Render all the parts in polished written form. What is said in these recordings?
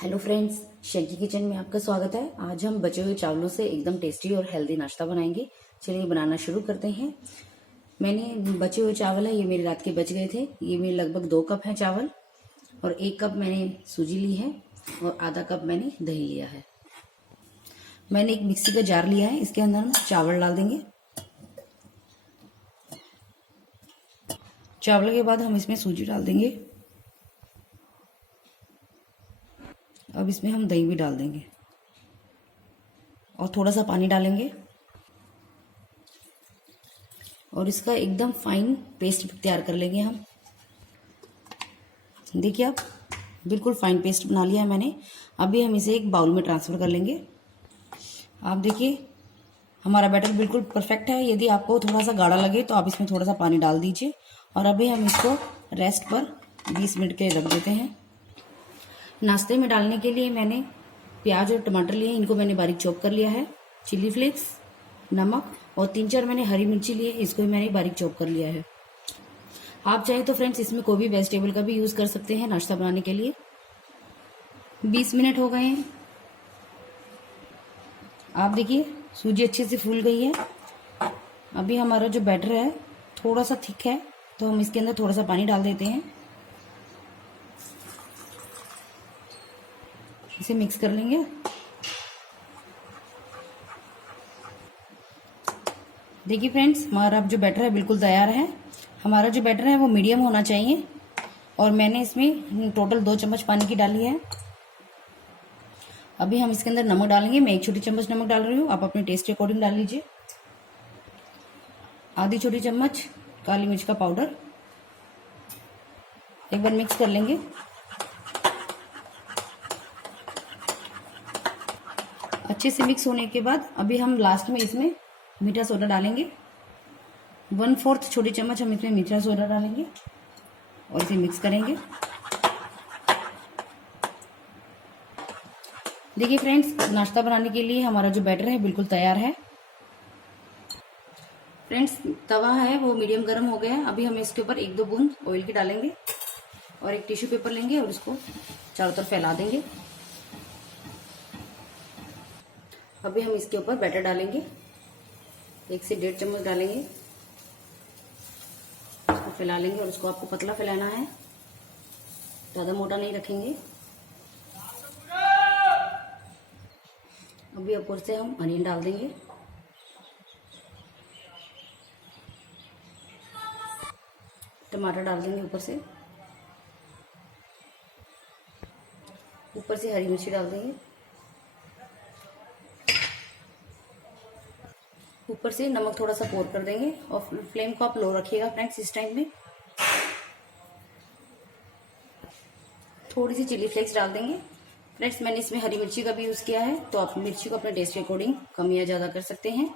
Hello friends, shaky kitchen में आपका स्वागत है। आज हम बचे हुए चावलों से एकदम टेस्टी और हेल्दी नाश्ता बनाएंगे। चलिए बनाना शुरू करते हैं। मैंने बचे हुए चावल है, ये मेरे रात के बच गए थे। ये मेरे लगभग 2 कप है चावल और 1 कप मैंने सूजी ली है और आधा कप मैंने दही लिया है। मैंने एक मिक्सी का जार लिया है, इसके अंदर हम चावल डाल देंगे। चावल के बाद हम इसमें सूजी डाल देंगे। अब इसमें हम दही भी डाल देंगे और थोड़ा सा पानी डालेंगे और इसका एकदम फाइन पेस्ट तैयार कर लेंगे हम। देखिए आप, बिल्कुल फाइन पेस्ट बना लिया है मैंने। अभी हम इसे एक बाउल में ट्रांसफर कर लेंगे। आप देखिए हमारा बैटर बिल्कुल परफेक्ट है। यदि आपको थोड़ा सा गाढ़ा लगे तो आप इसमें थोड़ा सा पानी डाल दीजिए और अभी हम इसको रेस्ट पर 20 मिनट के लिए रख देते हैं। नाश्ते में डालने के लिए मैंने प्याज और टमाटर लिए, इनको मैंने बारीक चॉप कर लिया है। चिली फ्लेक्स, नमक और 3-4 मैंने हरी मिर्ची लिए, इसको भी मैंने बारीक चॉप कर लिया है। आप चाहे तो फ्रेंड्स इसमें कोई भी वेजिटेबल का भी यूज कर सकते हैं नाश्ता बनाने के लिए। 20 मिनट हो गए हैं। आप देखिए सूजी अच्छे से फूल गई है। अभी हमारा जो बैटर है थोड़ा सा थिक है, तो हम इसके अंदर थोड़ा सा पानी डाल देते हैं। इसे मिक्स कर लेंगे। देखिए फ्रेंड्स, हमारा जो बैटर है बिल्कुल तैयार है। हमारा जो बैटर है वो मीडियम होना चाहिए और मैंने इसमें टोटल 2 चम्मच पानी की डाली है। अभी हम इसके अंदर नमक डालेंगे। मैं 1 छोटी चम्मच नमक डाल रही हूँ, आप अपने टेस्ट के अकॉर्डिंग डाल लीजिए। आधी छोटी चम्मच काली मिर्च का पाउडर। एक बार मिक्स कर लेंगे। अच्छे से मिक्स होने के बाद अभी हम लास्ट में इसमें मीठा सोडा डालेंगे। 1/4 छोटी चम्मच हम इसमें मीठा सोडा डालेंगे और इसे मिक्स करेंगे। देखिए फ्रेंड्स, नाश्ता बनाने के लिए हमारा जो बैटर है बिल्कुल तैयार है। फ्रेंड्स, तवा है वो मीडियम गर्म हो गया है। अभी हम इसके ऊपर 1-2 बूंद ऑयल की डालेंगे और एक टिश्यू पेपर लेंगे और इसको चारों तरफ फैला देंगे। अभी हम इसके ऊपर बैटर डालेंगे। 1 से 1.5 चम्मच डालेंगे। इसको फैला लेंगे और इसको आपको पतला फैलाना है, ज़्यादा मोटा नहीं रखेंगे। अभी ऊपर से हम अनियन डाल देंगे। टमाटर डाल देंगे ऊपर से। ऊपर से हरी मिर्ची डाल देंगे। ऊपर से नमक थोड़ा सा पोर कर देंगे और फ्लेम को आप लो रखिएगा फ्रेंड्स इस टाइम में। थोड़ी सी चिली फ्लेक्स डाल देंगे। फ्रेंड्स, मैंने इसमें हरी मिर्ची का भी यूज किया है, तो आप मिर्ची को अपने टेस्ट के अकॉर्डिंग कम या ज्यादा कर सकते हैं।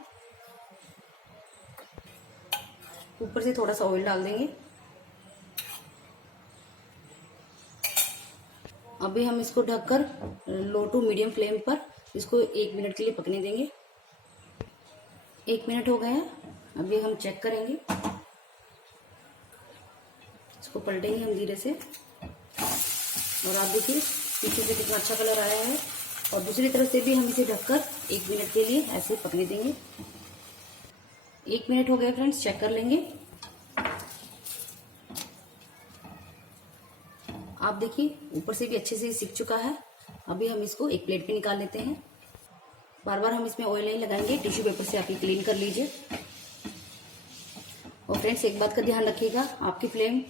ऊपर से थोड़ा सा ऑयल डाल देंगे। अभी हम इसको ढककर लो टू मीडियम फ्लेम पर इसको 1 मिनट के लिए पकने देंगे। 1 मिनट हो गए हैं। अभी हम चेक करेंगे। इसको पलटेंगे हम धीरे से और आप देखिए पीछे से कितना अच्छा कलर आया है। और दूसरी तरफ से भी हम इसे ढककर 1 मिनट के लिए ऐसे पकने देंगे। 1 मिनट हो गए फ्रेंड्स, चेक कर लेंगे। आप देखिए ऊपर से भी अच्छे से सिक चुका है। अभी हम इसको एक प्लेट पे निकाल लेते हैं। बार बार हम इसमें ऑयल नहीं लगाएंगे, टिश्यू पेपर से आप ये क्लीन कर लीजिए। और फ्रेंड्स, एक बात का ध्यान रखिएगा, आपकी फ्लेम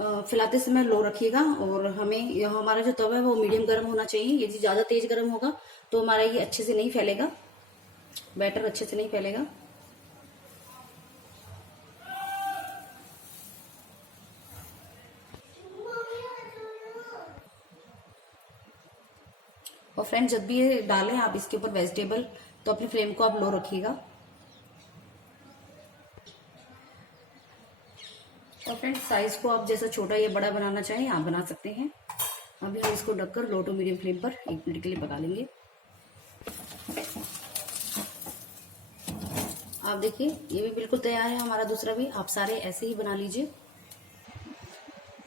फैलाते समय लो रखिएगा और हमारा जो तवा है वो मीडियम गर्म होना चाहिए। यदि ज्यादा तेज गर्म होगा तो हमारा ये अच्छे से नहीं फैलेगा, बैटर अच्छे से नहीं फैलेगा। और फ्रेंड्स, जब भी ये डालें आप इसके ऊपर वेजिटेबल, तो अपनी फ्लेम को आप लो रखिएगा। और फ्रेंड्स, साइज को आप जैसा छोटा या बड़ा बनाना चाहें आप बना सकते हैं। अभी हम इसको ढककर लो टू मीडियम फ्लेम पर 1 मिनट के लिए पका लेंगे। आप देखिए ये भी बिल्कुल तैयार है हमारा दूसरा भी। आप सारे ऐसे ही बना लीजिए।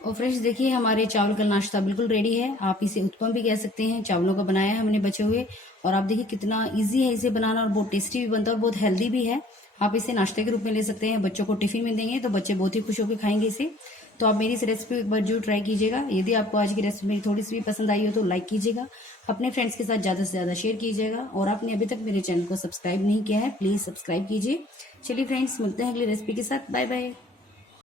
और फ्रेंड्स देखिए हमारे चावल का नाश्ता बिल्कुल रेडी है। आप इसे उत्पम भी कह सकते हैं, चावलों का बनाया है हमने बचे हुए। और आप देखिए कितना इजी है इसे बनाना और बहुत टेस्टी भी बनता है और बहुत हेल्दी भी है। आप इसे नाश्ते के रूप में ले सकते हैं, बच्चों को टिफिन में देंगे तो बच्चे बहुत ही खुश होकर खाएंगे इसे। तो आप मेरी इस रेसिपी एक बार जरूर ट्राई कीजिएगा। यदि आपको आज की रेसिपी मेरी थोड़ी सी भी पसंद आई हो तो लाइक कीजिएगा, अपने फ्रेंड्स के साथ ज़्यादा से ज़्यादा शेयर कीजिएगा। और आपने अभी तक मेरे चैनल को सब्सक्राइब नहीं किया है, प्लीज़ सब्सक्राइब कीजिए। चलिए फ्रेंड्स, मिलते हैं अगली रेसिपी के साथ। Bye bye.